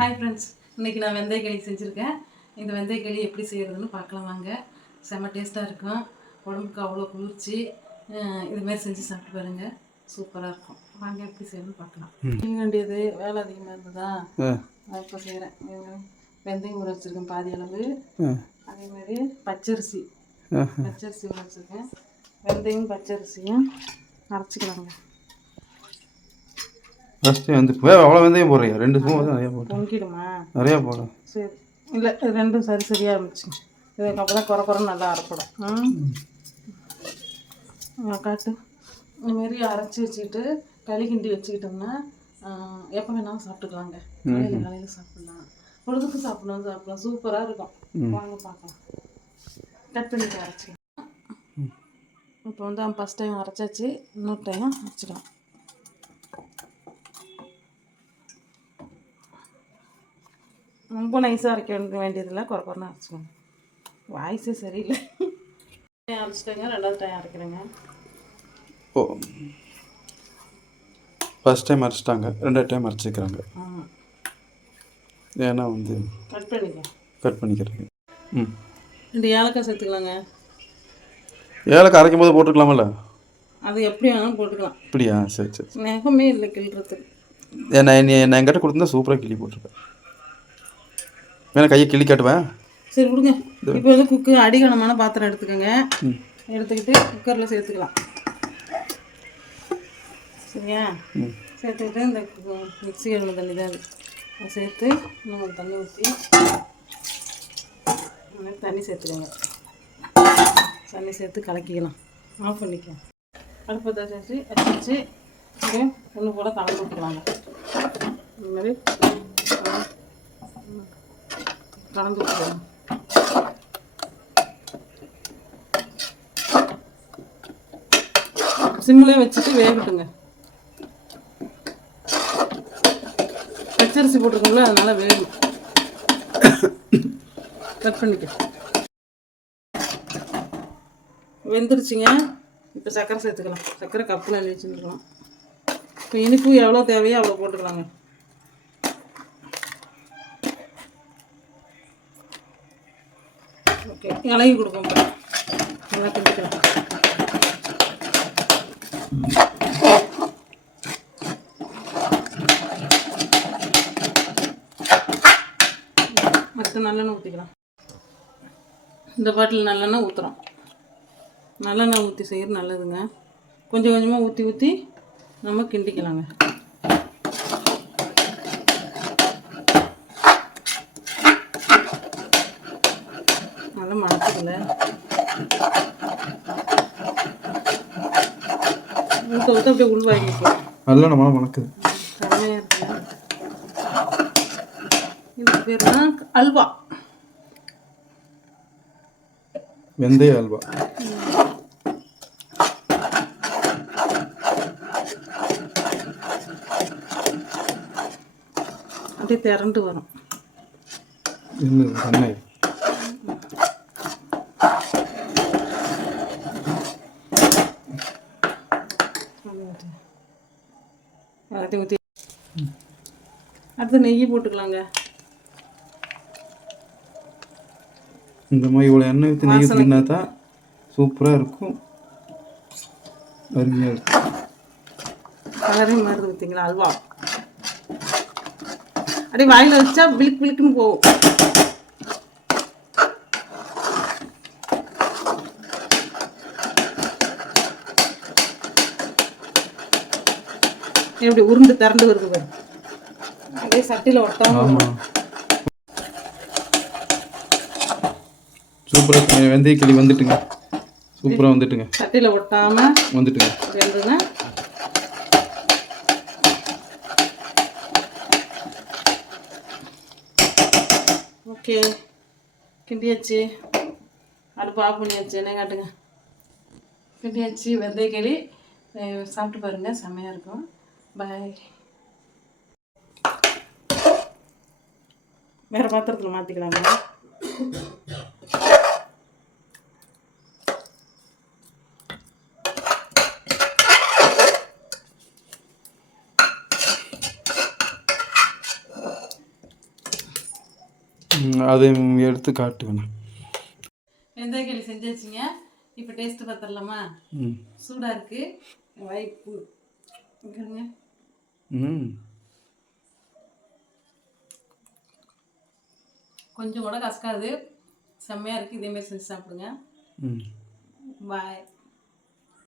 Hi friends, இன்றைக்கி நான் வெந்தயக்களி செஞ்சுருக்கேன். இந்த வெந்தயக்களி எப்படி செய்கிறதுன்னு பார்க்கலாம் வாங்க. செம்ம டேஸ்ட்டாக இருக்கும், உடம்புக்கு அவ்வளோ குளிர்ச்சி. இதுமாரி செஞ்சு சாப்பிட்டு பாருங்கள், சூப்பராக இருக்கும். வாங்க எப்படி செய்யணும்னு பார்க்கலாம். செய்ய வேண்டியது வேலை அதிகமாக இருந்ததா, நான் இப்போ செய்கிறேன். வெந்தயம் ஊற வச்சுருக்கேன் பாதி அளவு. அதேமாதிரி பச்சரிசி ஊற வச்சுருக்கேன். வெந்தயம் பச்சரிசியும் அரைச்சிக்கலாங்க. ஃபஸ்ட்டு வந்து அவ்வளோ வெந்தயம் போடுறீங்க? 2 ஸ்பூன் வந்து நிறையா போட்டு பொங்கிடுமா? நிறையா போடும். சரி, இல்லை ரெண்டும் சரியாக இருந்துச்சு. இதுக்கப்புறம் தான் குறை நல்லா அரைப்படும். காட்டு இதுமாரி அரைச்சி வச்சுக்கிட்டு களி கிண்டி வச்சுக்கிட்டோம்னா எப்போ வேணாலும் சாப்பிட்டுக்கலாங்க. காலையில் சாப்பிட்லாம், பொழுதுக்கு சாப்பிடலாம். சூப்பராக இருக்கும். வாங்க பார்க்கலாம். கட் பண்ணிட்டு அரைச்சிக்கலாம். இப்போ வந்து ஃபஸ்ட் டைம் அரைச்சாச்சு, இன்னொரு டைம் அரைச்சிக்கலாம். ரொம்ப நைஸாக அரைக்க வேண்டியதில்லை, குறைன்னு அரைச்சிக்கோங்க. வாய்ஸே சரியில்லை. அரைச்சிட்டேங்க, ரெண்டாவது டைம் அரைக்கிறேங்க. ஓ, ஃபஸ்ட் டைம் அரைச்சிட்டாங்க, ரெண்டாவது டைம் அரைச்சிக்கிறாங்க. ஏன்னா வந்து கட் பண்ணிக்கிறேங்க. இந்த ஏலக்காய் சேர்த்துக்கலாங்க. ஏலக்காய் அரைக்கும் போது போட்டுக்கலாமல்ல? அது எப்படி வேணாலும் போட்டுக்கலாம். அப்படியா? சரி சரி. நகமே இல்லை கிள்றதுக்கு. நான் என்கிட்ட கொடுத்துருந்தா சூப்பராக கிள்ளி போட்டிருப்பேன். வேணா கையை கிள்ளி காட்டுவேன். சரி விடுங்க. இப்போ வந்து குக்கு அடிகனமான பாத்திரம் எடுத்துக்கோங்க. எடுத்துக்கிட்டு குக்கரில் சேர்த்துக்கலாம். சரியா? சேர்த்துக்கிட்டு இந்த மிக்ஸி கழுவின தண்ணி தான் அது சேர்த்து இன்னும் கொஞ்சம் தண்ணி ஊற்றி தண்ணி சேர்த்துக்கோங்க. தண்ணி சேர்த்து கலக்கிக்கலாம். ஆஃப் பண்ணிக்கலாம். அடுப்பத்தை வச்சு ஒன்று போல் கலந்து விட்டுக்கலாங்க. இந்த மாதிரி கலந்து விட்டுக்கலாம். சிம்மிலே வச்சுட்டு வேகட்டுங்க. பச்சரிசி போட்டிருக்கோம்ல, அதனால வேகும். கட் பண்ணிக்க. வெந்துருச்சுங்க. இப்போ சர்க்கரை சேர்த்துக்கலாம். சர்க்கரை கப்பில் அள்ளி வச்சுருக்கலாம். இப்போ இனிப்பு எவ்வளோ தேவையோ அவ்வளோ போட்டுக்கலாங்க. ஓகே, இலையும் கொடுப்போம். நல்லா கிண்டிக்கலாம். அடுத்து நல்லெண்ணெய் ஊற்றிக்கலாம். இந்த பாட்டில் நல்லெண்ணெய் ஊற்றுறோம். நல்லெண்ணெய் ஊற்றி செய்கிறது நல்லதுங்க. கொஞ்சம் கொஞ்சமாக ஊற்றி நம்ம கிண்டிக்கலாங்க. நல்லா மணக்குதுல. ஊற்ற அப்படியே உள்வாங்கிக்கலாம். நல்லா நம்ம மணக்குது. செம்மையாக இருக்குங்க. இது பேர் தான் அல்வா, வெந்தய அல்வா. அப்படியே திரண்டு வரும். எண்ணெய் எல்லாத்தையும் ஊற்றி அடுத்து நெய் போட்டுக்கலாங்க. இந்த மாதிரி இவ்வளோ எண்ணெய் ஊற்றி நெய் ஊற்றினா தான் சூப்பராக இருக்கும், அருமையாக இருக்கும். கலரே மாதிரி ஊற்றிங்களா அல்வா. அப்படியே வாயில் வச்சா விழுக்கு விழுக்குன்னு போகும். எப்படி உருண்டு திரண்டு வருது பாரு. அப்படியே சட்டியில் ஒட்டாம. சூப்பராக வெந்தயக்களி வந்துட்டுங்க. சூப்பராக வந்துட்டுங்க. சட்டியில் ஒட்டாம வந்துட்டுங்க. வெந்ததுன்னா ஓகே, கிண்டியாச்சு. அடுப்பு ஆஃப் பண்ணியாச்சு. என்ன காட்டுங்க. கிண்டியாச்சு வெந்தயக்களி. சாப்பிட்டு பாருங்கள், செம்மையாக இருக்கும். பாய். வேறு பாத்திரத்தில் மாற்றிக்கலாங்க. அதை எடுத்து காட்டுவேண்ணா. வெந்தய களி செஞ்சாச்சுங்க. இப்போ டேஸ்ட்டு பார்த்துடலாமா? ம் சூடாக இருக்குது. வாய்ப்பு இங்கேங்க. ம் கொஞ்சம் கூட கசக்காது. செம்மையாக இருக்குது. இதேமாரி செஞ்சு சாப்பிடுங்க. ம் பாய்.